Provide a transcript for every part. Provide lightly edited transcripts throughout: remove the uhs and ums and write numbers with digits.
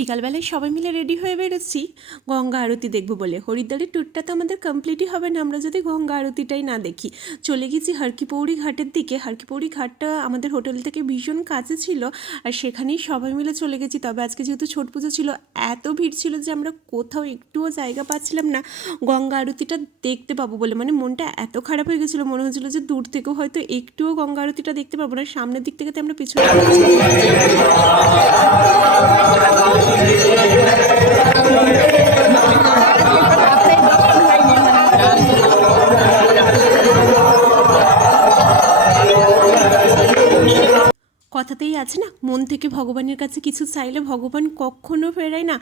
বিকালবেলায় সবাই মিলে রেডি হয়ে বেরোচ্ছি গঙ্গা আরতি দেখবো বলে। হরিদ্বারের ট্যুরটা তো আমাদের কমপ্লিটই হবে না আমরা যদি গঙ্গা আরতিটাই না দেখি। চলে গেছি হরকিপৌড়ি ঘাটের দিকে। হরকিপৌড়ি ঘাটটা আমাদের হোটেল থেকে ভীষণ কাছে ছিল, আর সেখানেই সবাই মিলে চলে গেছি। তবে আজকে যেহেতু ছট পুজো ছিল, এত ভিড় ছিল যে আমরা কোথাও একটুও জায়গা পাচ্ছিলাম না গঙ্গা আরতিটা দেখতে পাবো বলে। মানে মনটা এত খারাপ হয়ে গেছিলো, মনে হচ্ছিল যে দূর থেকেও হয়তো একটুও গঙ্গা আরতিটা দেখতে পাবো না। সামনের দিক থেকে তো আমরা পিছনে কথাতেই আছে না, মন থেকে ভগবানের কাছে কিছু চাইলে ভগবান কখনো ফেরায় না।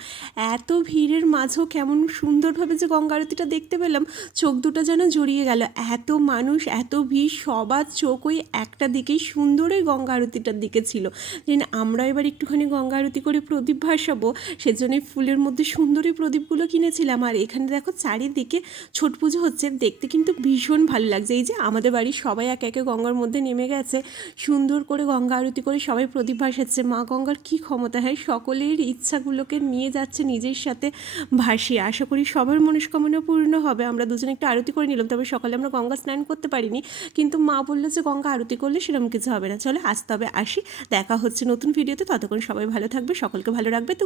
এত ভিড়ের মাঝেও কেমন সুন্দরভাবে যে গঙ্গা আরতিটা দেখতে পেলাম, চোখ দুটো যেন জড়িয়ে গেল। এত মানুষ, এত ভিড়, সবার চোখ ওই একটা দিকেই সুন্দর ওই গঙ্গা আরতিটার দিকে ছিল। যেন আমরা এবার একটুখানি গঙ্গা আরতি করে প্রদীপ ভাসাবো, সেজন্যই ফুলের মধ্যে সুন্দরী প্রদীপগুলো কিনেছিলাম। আর এখানে দেখো চারিদিকে ছট পুজো হচ্ছে, দেখতে কিন্তু ভীষণ ভালো লাগছে। এই যে আমাদের বাড়ির সবাই একে একে গঙ্গার মধ্যে নেমে গেছে, সুন্দর করে গঙ্গা আরতি করে সবাই প্রদীপ ভাসাচ্ছে। মা গঙ্গার কী ক্ষমতা, হয় সকলের ইচ্ছাগুলোকে নিয়ে যাচ্ছে নিজের সাথে ভাসিয়ে। আশা করি সবার মনস্কামনা পূর্ণ হবে। আমরা দুজনে একটু আরতি করে নিলাম, তবে সকালে আমরা গঙ্গা স্নান করতে পারিনি, কিন্তু মা বললো যে গঙ্গা আরতি করলে সেরকম কিছু হবে না। চলো আসতে হবে, আসি, দেখা হচ্ছে নতুন ভিডিওতে। ততক্ষণ সবাই ভালো থাকবে, সকলকে ভালো রাখবে। তো